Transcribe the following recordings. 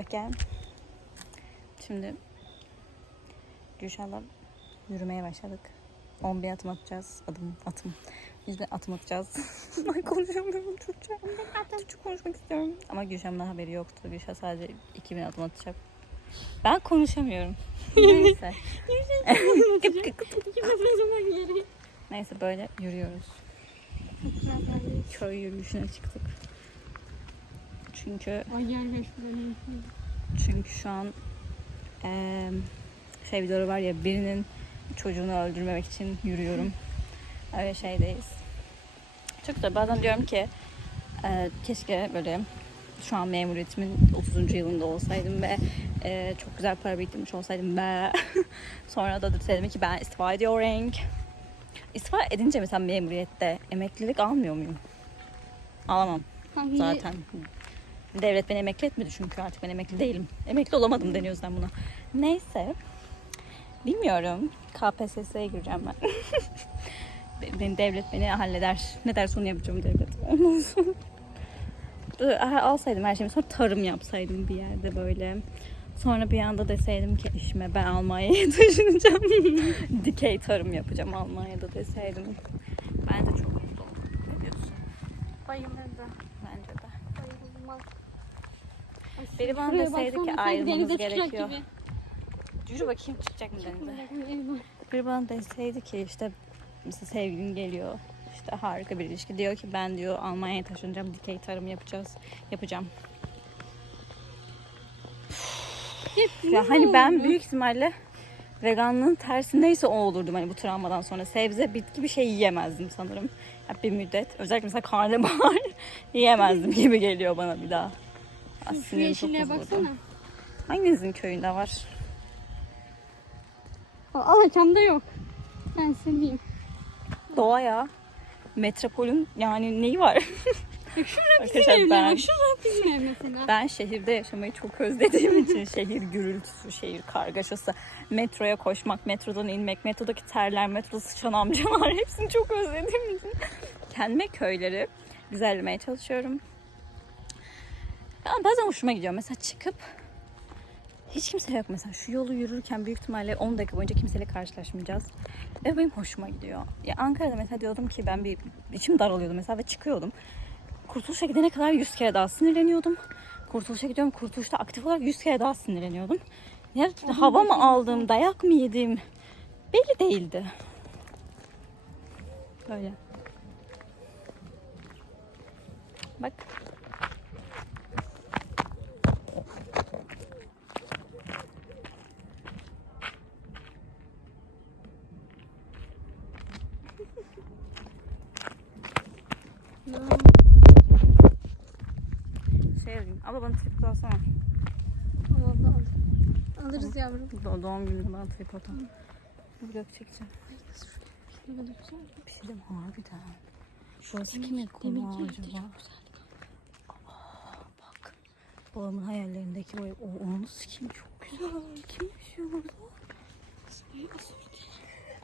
Uşakken. Şimdi Gülşah'la yürümeye başladık. 10 bin adım atacağız. Adım, atım. 100 bin adım atacağız. ben konuşamıyorum Türkçe. Türkçe konuşmak istiyorum. Ama Gülşah'ın haberi yoktu. Gülşah sadece 2000 adım atacak. Ben konuşamıyorum. Neyse. Neyse böyle yürüyoruz. Köy yürüyüşüne çıktık. Çünkü Ay yer. Çünkü şu an eee şey videoları var ya birinin çocuğunu öldürmemek için yürüyorum. Öyle şeydeyiz. Çok güzel. Bazen diyorum ki eee, keşke böyle şu an memuriyetimin 30. yılında olsaydım ve eee, çok güzel para biriktirmiş olsaydım be. Sonra da dedim ki ben istifa ediyorum. İstifa edince mesela memuriyette emeklilik almıyor muyum? Alamam zaten. Devlet beni emekli etmedi çünkü artık ben emekli değilim. Emekli olamadım deniyor zaten buna. Neyse. Bilmiyorum. KPSS'ye gireceğim ben. Benim devlet beni halleder. Ne derse onu yapacağım devlet. Alsaydım her şeyimi sonra tarım yapsaydım bir yerde böyle. Sonra bir anda deseydim ki eşime ben Almanya'ya taşınacağım. Dikey tarım yapacağım Almanya'da deseydim. Ben de çok mutlu oldum. Ne diyorsun? Bayılırdı. Biri bana Şuraya deseydi ki ayrılmamız denize çıkacak gerekiyor. gibi. Yürü bakayım çıkacak mı denize? Eyvah. Biri bana deseydi ki işte mesela sevgilin geliyor. işte harika bir ilişki. Diyor ki ben diyor Almanya'ya taşınacağım. Dikey tarım yapacağız. Yapacağım. Hep Ya hani ben büyük ihtimalle veganlığın tersi neyse o olurdum hani bu travmadan sonra. Sebze, bitki bir şey yiyemezdim sanırım. Ya bir müddet. Özellikle mesela karnabahar yiyemezdim gibi geliyor bana bir daha. Şu Aslında yeşilliğe baksana. Hanginizin köyünde var? Alaçam'da yok. Ben seveyim. Doğa ya. Metropolün yani neyi var? Şurada bizim Arkadaşlar evler ben- bak. Şurada bizim ev mesela. Ben şehirde yaşamayı çok özlediğim için şehir gürültüsü, şehir kargaşası, metroya koşmak, metrodan inmek, metrodaki terler, metroda sıçan amcalar hepsini çok özlediğim için kendime köyleri güzellemeye çalışıyorum. Yani bazen hoşuma gidiyor. Mesela çıkıp hiç kimse yok mesela. Şu yolu yürürken büyük ihtimalle 10 dakika boyunca kimseyle karşılaşmayacağız. Ve benim hoşuma gidiyor. Ya Ankara'da mesela diyordum ki ben bir içim daralıyordu mesela ve çıkıyordum. Kurtuluşa gidene kadar 100 kere daha sinirleniyordum. Kurtuluşa gidiyorum. Kurtuluşta aktif olarak 100 kere daha sinirleniyordum. Ya hava mı aldım, dayak mı yedim belli değildi. Böyle. Bak. Şey alayım. Abla bana tripod alsana. Allah Allah. Alırız yavrum. Do- doğum gününde bana tripod al. Vlog çekeceğim. Güzel. Bir şey diyeyim harbiden. Şurası kimin konağı deminki evde acaba? Aa, bak. Babamın hayallerindeki o. O, onu kim çok güzel. Kim yaşıyor burada?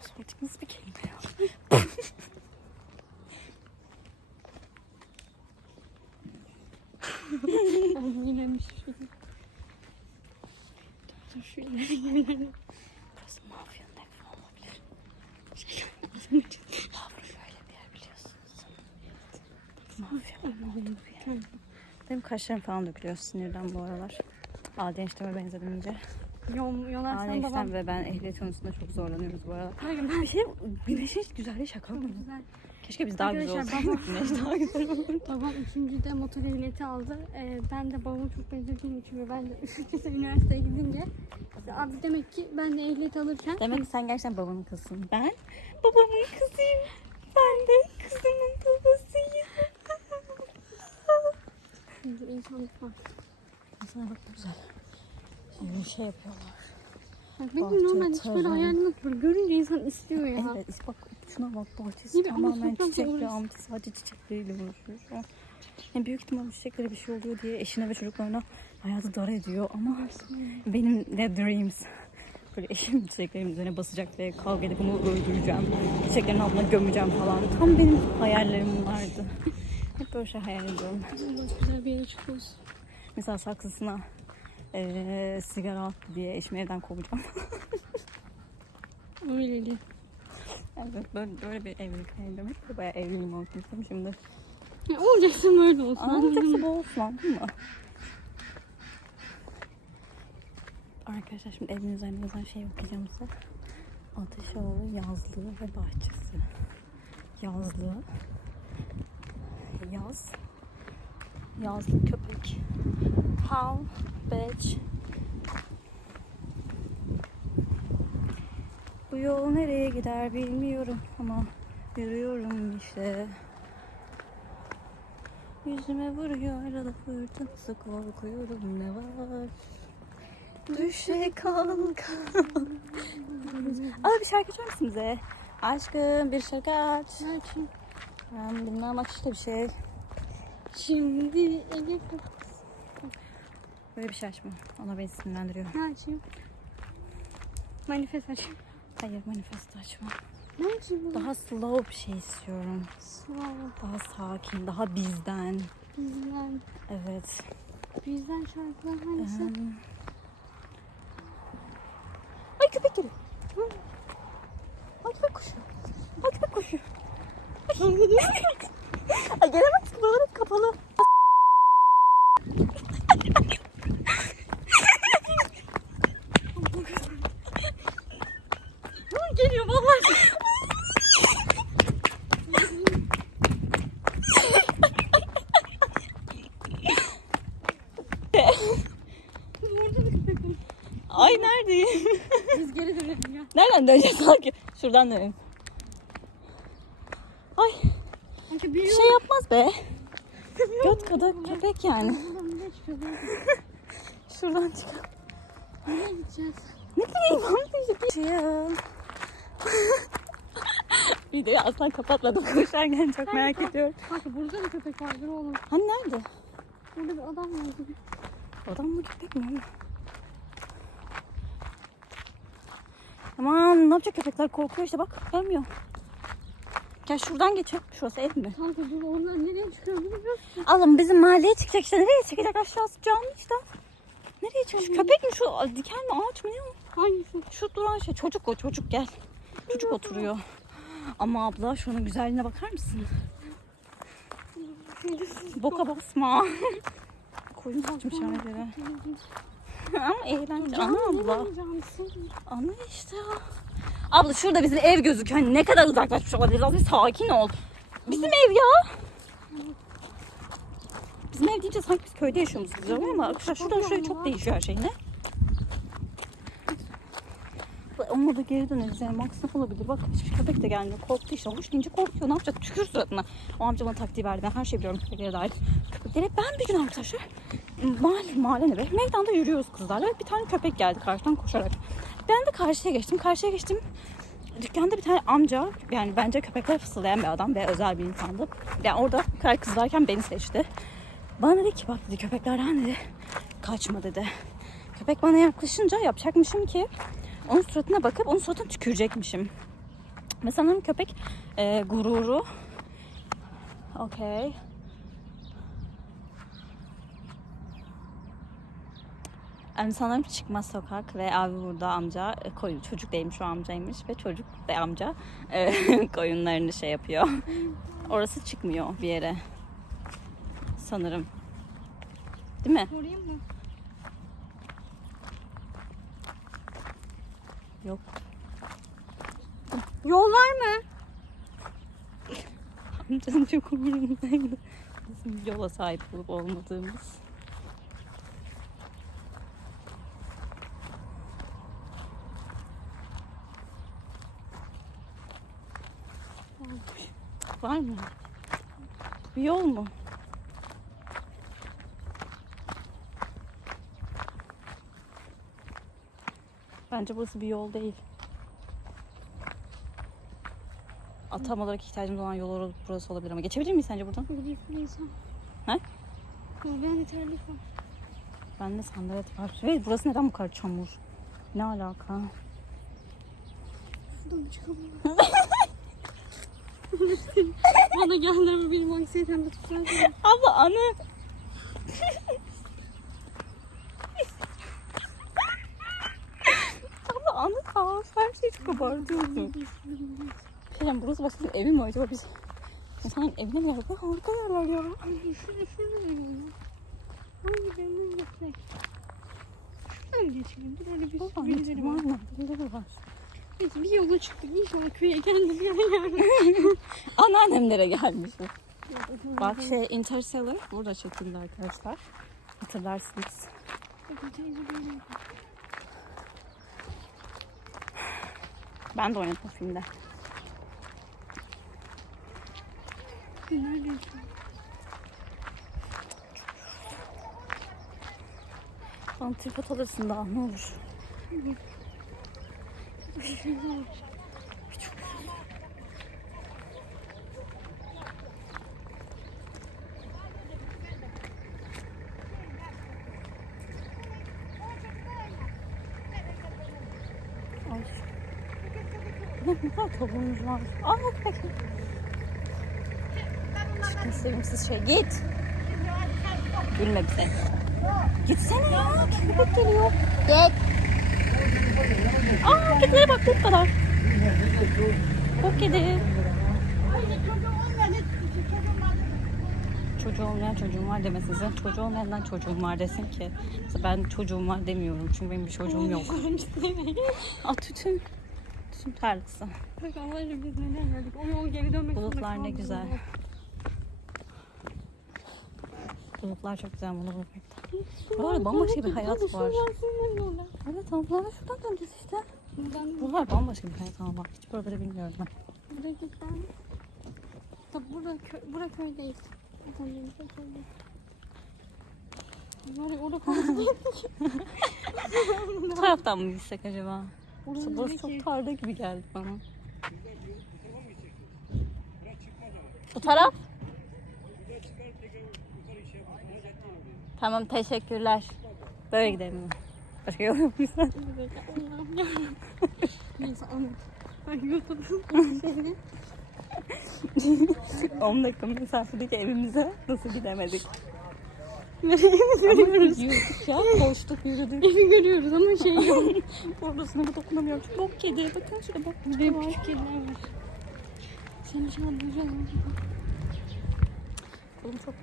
Sortik nasıl bir kelime ya? Ay, Yine bir şey. Dur şu ileri ileri. Burası mafyanın evi olabilir. Havru şöyle bir yer biliyorsunuz. Mafya olduğu bir yer. Benim kaşlarım falan dökülüyor sinirden bu aralar. Adi enişteme benzedim iyice. Yol, Adi yolarsan babam. eniştem ve ben ehliyet konusunda çok zorlanıyoruz bu aralar. Hayır Bir şey güneşin güzelliği şaka mı? güzel. Keşke biz daha güzel Arkadaşlar, olsaydık. Güneş daha güzel olurdu. Babam üçüncüde motor ehliyeti aldı. Ee, ben de babama çok benzediğim için ve ben de üçüncüde üniversiteye gidince işte abi demek ki ben de ehliyet alırken Demek ki sen gerçekten babanın kızısın. Ben babamın kızıyım. Ben de kızımın babasıyım. Şimdi insanlık var. Sana bak güzel. Şimdi şey yapıyorlar. Yani benim Bahçe, normalde hiç böyle tarım. hayalim yok. Böyle görünce insan istiyor ya. Evet bak şuna bak bahçesi Yine ama tamamen çiçekli amca sadece çiçekleriyle uğraşıyor şu an. Yani büyük ihtimalle çiçeklere bir şey oluyor diye eşine ve çocuklarına hayatı dar ediyor ama benim de dreams. Böyle eşim çiçeklerin üzerine basacak ve kavga edip onu öldüreceğim. Çiçeklerin altına gömeceğim falan. Tam benim hayallerim bunlardı. Hep böyle şey hayal ediyorum. Güzel bir yere çıkıyoruz. Mesela saksısına Ee, sigara attı diye eşimi evden kovacağım. Öyleli. Evet böyle, böyle bir evlilik hayallerim. Bayağı evliliğim olsun istedim şimdi. Ya olacaksın böyle olsun. Anlayacaksın bu olsun anladın mı? Arkadaşlar şimdi evin üzerine yazan şey okuyacağım size. Ateşoğlu yazlığı ve bahçesi. Yazlığı. Yaz. Yazlı köpek. How bitch. Bu yol nereye gider bilmiyorum ama yürüyorum işte. Yüzüme vuruyor arada fırtınası korkuyorum ne var? Düşe kalk. Aa bir şarkı açar mısın bize? Aşkım bir şarkı aç. Belki. Ben bilmem aç işte bir şey. Şimdi Ege Böyle bir şey açma. Ona beni sinirlendiriyor. ne açayım? Manifest açayım. Hayır manifest açma. Ne açayım? Daha slow bir şey istiyorum. Slava. Daha sakin, daha bizden. Bizden. Evet. Bizden şarkılar hangisi? Ee, Ay köpek geliyor. Ay köpek koşuyor. Ay köpek koşuyor. Ay gelemez ki buralar hep kapalı. Ay, Geliyor vallahi. Orada da köpek var. Ay neredeyim? Biz geri dönelim ya. Nereden döneceğiz sanki? Şuradan dönelim. Ay bir şey yapmaz be. Göt kadar köpek yani. Şuradan çıkalım. Nereye gideceğiz? Ne bileyim anlayacak. Çıkalım. Videoyu asla kapatmadım koşarken çok merak ediyorum. Kanka burada da köpek vardır oğlum. Hani nerede? Burada bir adam var gibi. Adam mı köpek mi? Aman ne yapacak köpekler korkuyor işte bak görmüyor. Gel şuradan geçelim. Şurası ev mi? Kanka dur onlar nereye çıkıyor bilmiyorum. Alın bizim mahalleye çıkacak işte. Nereye çıkacak? Aşağısı cami işte. Nereye çıkacak? Köpek mi şu? Diken mi? Ağaç mı? Ne o? Hangisi? Şu duran şey. Çocuk o. Çocuk gel. Çocuk oturuyor. Ama abla şunun güzelliğine bakar mısın? Boka basma. Koyun saçmış her yere. Ama eğlence. Ana abla. Ana işte ya. Abla şurada bizim ev gözüküyor. Hani ne kadar uzaklaşmış olabiliriz. Az bir sakin ol. Bizim ev ya. Bizim ev deyince sanki biz köyde yaşıyormuşuz gibi oluyor ama arkadaşlar şuradan şuraya çok değişiyor her şey ne? Onunla da geri döneriz yani maksimum olabilir. Bak hiçbir köpek de gelmiyor. Korktu işte. Hoş deyince korkuyor. Ne yapacak? Tükür suratına. O amca bana taktiği verdi. Ben her şeyi biliyorum köpeklere dair. Köpekleri ben bir gün arkadaşlar mahalle, mahalle ne be? Meydanda yürüyoruz kızlarla. Bir tane köpek geldi karşıdan koşarak. Ben de karşıya geçtim. Karşıya geçtim. Dükkanda bir tane amca yani bence köpekler fısıldayan bir adam ve özel bir insandı. Yani orada kar kız varken beni seçti. Bana dedi ki bak dedi köpeklerden dedi kaçma dedi. Köpek bana yaklaşınca yapacakmışım ki onun suratına bakıp onun suratına tükürecekmişim. Ve sanırım köpek e, gururu Okey. Yani sanırım çıkmaz sokak ve abi burada amca e, koyun çocuk değilmiş o amcaymış ve çocuk ve amca e, koyunlarını şey yapıyor. Orası çıkmıyor bir yere. Sanırım. Değil mi? Koruyayım mı? Yok. Yol var mı? Amcanın çok umurundaydı. Bizim yola sahip olup olmadığımız. Var mı? Bir yol mu? Bence burası bir yol değil. A, Tam olarak ihtiyacımız olan yol burası olabilir ama geçebilir miyiz sence buradan? He? Ama ben de terlik var. Bende sandalet var. Ve burası neden bu kadar çamur? Ne alaka? Şuradan mı çıkalım? Bana geldi ama benim anksiyetemde tutar. Abla anı. Abla anı kaos her şeyi kabartıyorsun. Şey, Kerem burası başkasının evi mi acaba biz? İnsanın evine mi yapıyor? Harika yerler ya. Hangi benim yüksek? Şuradan geçelim. Dur öyle bir sürü var. Burada da var. Biz bir yola çıktık. İnşallah köye yere geldik. Anneannemlere gelmişiz. Bak şey Interstellar burada çekildi arkadaşlar. Hatırlarsınız. Ben de oynadım filmde. Bana tripod alırsın daha ne olur. Tavuğumuz var. Aa bak. Çıkın sevimsiz şey. Git. Gülme bize. Gitsene ya. Köpek geliyor. Git. Aa kedilere bak bu kadar. Bak kedi. Çocuğu olmayan çocuğum var demesinize. Çocuğu olmayandan çocuğum var desin ki. Mesela ben çocuğum var demiyorum çünkü benim bir çocuğum yok. Aa tütün. Tütün tarlası. Bak Allah aşkına biz nereye geldik? O yol geri dönmek Bulutlar ne güzel. Bulutlar çok güzel bunu bulmakta. Bu arada bambaşka bir hayat var. Abla şuradan döneceğiz işte. Buradan Buralar bambaşka bir hayat ama bak hiç buraları bilmiyorum ben. buraya gitsen. Tabi burada köy, bura köy değil. Zaten benim köy köy değil. Var orada. Bu taraftan mı gitsek acaba? Burası ne çok tarla gibi geldi bana. Bu taraf? Tamam teşekkürler. Böyle gidelim. Başka yol yok mu? Allah'ım yarabbim. Neyse anlat. Ben YouTube'un şeyini 10 dakika mesafedeki evimize nasıl gidemedik? görüyoruz. Yürüdük ya, koştuk yürüdük. Evi görüyoruz ama şey yok. Orasına dokunamıyorum. Çünkü bok kedi. Bakın şurada bok kedi Benim var. küçük kediler var. Seni şu an duyacağım. Kolum çok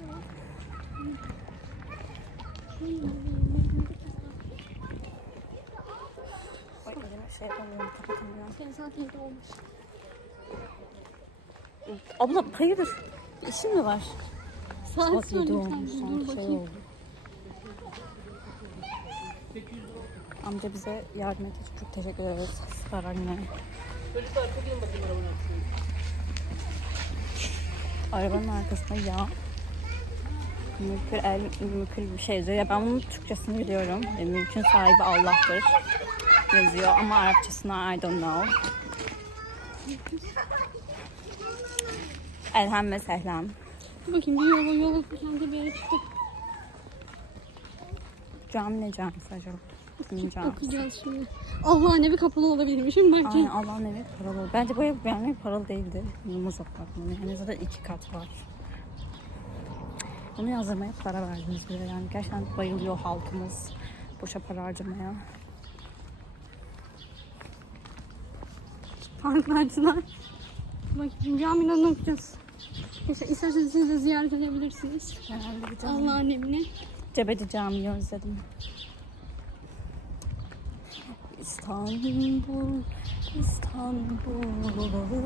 Ay şey yapamıyorum, kapatamıyorum. Sen zaten olmuş. Abla hayırdır? İşin mi var? Saat Saat söyle sen. Saat Dur şey bakayım. oldu. Amca bize yardım etti. Çok teşekkür ederiz. Süper anne. Arabanın arkasında yağ. Mülkül el, mülkül bir şey yazıyor. Ya ben bunun Türkçesini biliyorum. E, mülkün sahibi Allah'tır yazıyor ama Arapçasına I don't know. Elham ve sehlam. Dur bakayım bir yola yola kendi bir yere çıktık. Cami ne camisi acaba? Kimin camisi? Okuyacağız şimdi. Allah'ın evi kapalı olabilirmişim bence. Aynen Allah'ın evi paralı. Bence bu ev yani paralı değildi. Yılmaz apartmanı. Yani zaten iki kat var. Bunu yazdırmaya para verdiniz bile. Yani gerçekten bayılıyor halkımız. Boşa para harcamaya. Park verdiler. Bakayım camiden okuyacağız. İşte isterseniz siz de ziyaret edebilirsiniz. Herhalde bir cami. Allah'ın evine. Cebeci Camii'yi özledim. İstanbul, İstanbul.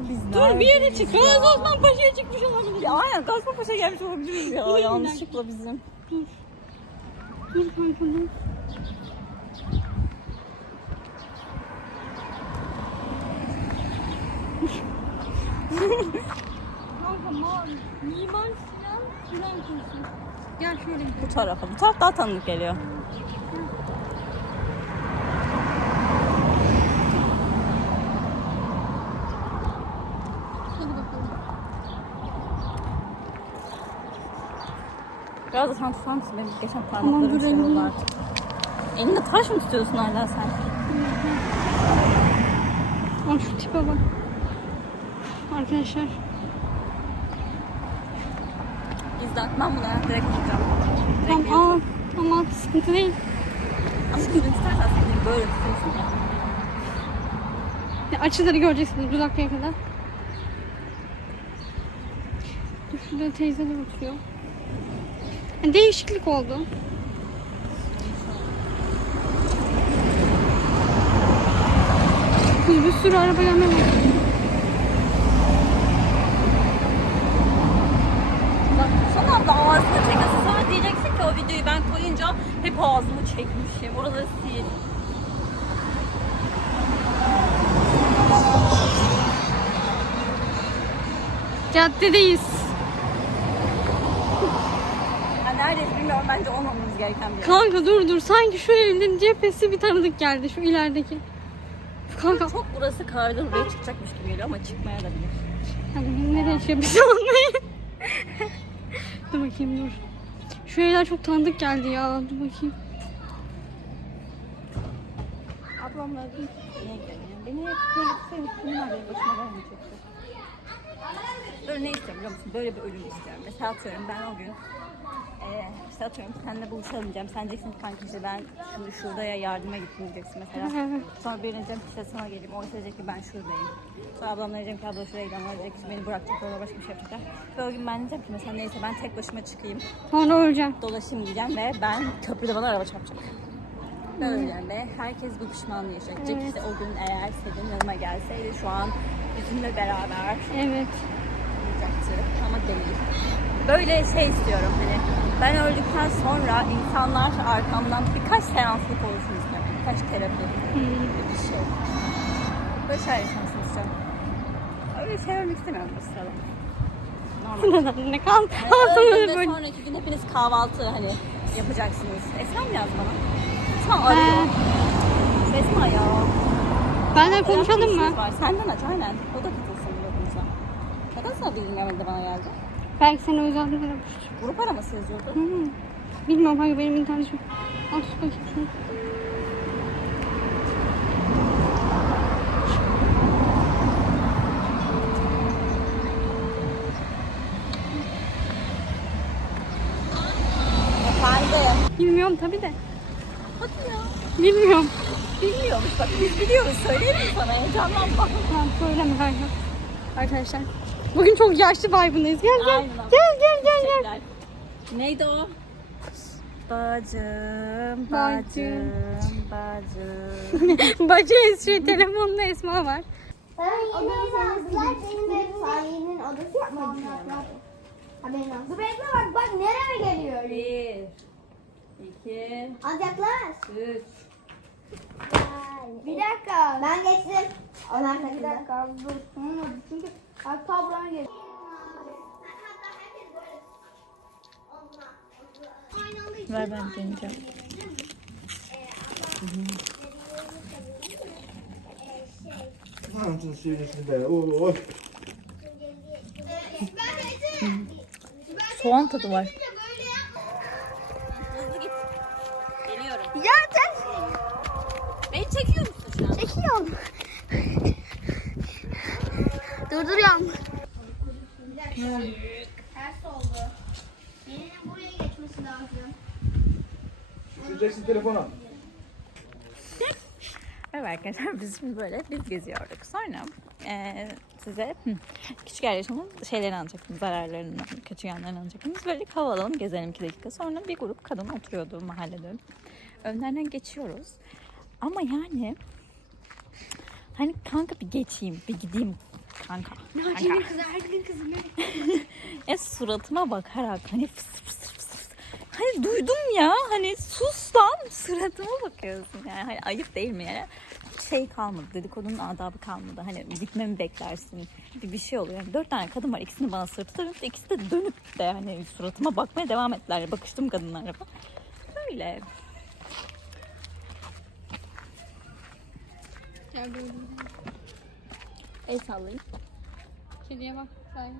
Biz Dur bir yere çık. Gazi Osman Paşa'ya çıkmış olabilir. Ya aynen Gazipaşa gelmiş olabiliriz ya. Dur, Yanlışlıkla bizim. Dur kanka dur. Kanka mavi. Mimar Sinan Kur'an kursu. Gel şöyle gidelim. Bu tarafa. Bu taraf daha tanıdık geliyor. Hadi bakalım. Biraz da sen tutar mısın? Benim geçen Tamam, parmaklarım dur, şey oldu elini- artık. Elinde taş mı tutuyorsun hala sen? Aa şu tipe bak. Arkadaşlar. Ben bunu direkt tutacağım. Tamam aa. Tamam sıkıntı değil. Ama şimdi istersen böyle tutuyorsun ya. Açıları göreceksiniz uzaklara kadar. Dur şurada teyzeler oturuyor. Yani değişiklik oldu. Bir sürü araba gelmeye başladı. Bak son anda ağzını çekiyorsun sonra diyeceksin ki o videoyu ben koyunca hep ağzımı çekmişim. Oraları sil. Caddedeyiz. Ha, neredeyiz bilmiyorum. Bence olmamamız gereken bir yer. Kanka dur dur. Sanki şu evin cephesi bir tanıdık geldi. Şu ilerideki. Kanka. Çok burası kardan buraya çıkacakmış gibi geliyor ama çıkmaya da bilir. Hadi nereye şey bir anlayın. dur bakayım dur. Şu evler çok tanıdık geldi ya. Dur bakayım. Ablamla niye geliyor? Beni hep böyle benim başıma gelmeyecekti. Böyle ne istiyorum biliyor musun? Böyle bir ölüm istiyorum. Mesela atıyorum ben o gün eee işte atıyorum seninle buluşalım diyeceğim. Sen diyeceksin ki kanka işte ben şunu şurada ya yardıma gittim diyeceksin mesela. Sonra birine diyeceğim işte sana geleyim. O diyecek ki ben şuradayım. Sonra ablamla diyeceğim ki abla şuraya gidelim. O diyecek ki beni bırakacak orada başka bir şey yapacaklar. Ve o gün ben diyeceğim ki mesela neyse ben tek başıma çıkayım. Sonra öleceğim. dolaşayım diyeceğim ve ben köprüde bana araba çarpacak. Ben öleceğim ve herkes bu pişmanlığı yaşayacak. Evet. İşte o gün eğer senin yanıma gelseydi şu an bizimle beraber Evet. olacaktı ama değil. Böyle şey istiyorum hani ben öldükten sonra insanlar arkamdan birkaç seanslık olsun istiyorum. Birkaç terapi Hmm. bir şey. Böyle şeyler yaşamasını istiyorum. Öyle şey ölmek istemiyorum bu sırada. Ne kaldı? Sonra öldüğümde böyle. sonraki gün hepiniz kahvaltı hani yapacaksınız. Esma mı yazdı bana? Esma arıyor. Esma ya. Benden konuşalım mı? Var. Senden aç aynen. O da katılsın grubumuza. Neden sana bilgi gelmedi de bana geldi? Belki seni özelden aramıştır. Grup araması yazıyordu. Hmm. Bilmiyorum hangi benim internetim. Al tut bakayım şunu. Efendim. Bilmiyorum tabi de. Hadi ya. Bilmiyorum. Bilmiyormuş bak biz biliyoruz. Söylerim sana heyecanlanma. Tamam söyleme kanka. Arkadaşlar. Bugün çok yaşlı vibe'ındayız. Gel gel. Aynen. Gel gel gel gel. Teşekkürler. Neydi o? Bacım, Bacım. bacım. Bacı Esri telefonda Esma var. Bana yeni yazdılar. Benim de Salih'in odası yapmak Haberin olsun. Dur bekle bak bak nereye geliyor. Bir, iki, Alacaklar. üç. Bir dakika. Ben geçtim. Onlar Bir dakika dur. Çünkü hatta geliyor. Ver ben deneyeceğim. Mantın suyun içinde. Oo. Soğan tadı var. Hızlı git. Geliyorum. Ya sen Beni çekiyor musun şu an? çekiyorum. Durduruyorum. Ters oldu. Birinin buraya geçmesi lazım. Düşeceksin telefona. Evet arkadaşlar biz şimdi böyle biz geziyorduk. Sonra eee, size hı, küçük yer yaşamın şeylerini anlatacaktım. Zararlarını, kötü yanlarını anlatacaktım. Biz böyle hava alalım gezelim iki dakika. Sonra bir grup kadın oturuyordu mahallede. Önlerinden geçiyoruz. Ama yani hani kanka bir geçeyim, bir gideyim kanka. kanka. kızı, Ergin kızı ne? E suratıma bakarak hani fısır fısır fısır. Hani duydum ya hani sus lan suratıma bakıyorsun yani hani ayıp değil mi yani şey kalmadı dedikodunun adabı kalmadı hani gitmemi beklersin bir, bir şey oluyor yani dört tane kadın var ikisini bana sırtı dönüp ikisi de dönüp de hani suratıma bakmaya devam ettiler bakıştım kadınlara böyle Gel. El sallayayım Kediye bak. Sahi.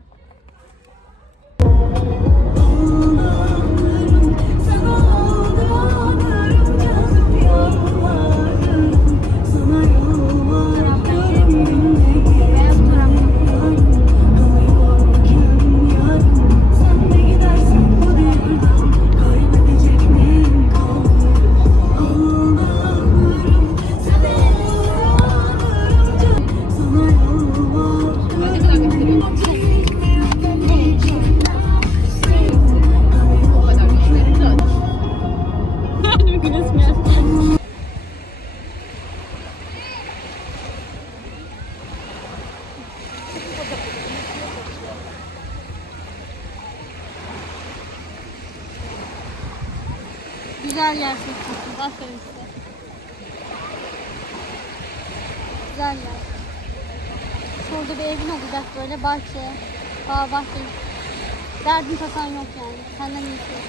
Aferin size. Güzel yer. Şurada bir evin olacak böyle bahçe. Bağ bahçe. Derdin tasan yok yani. Senden iyisi yok.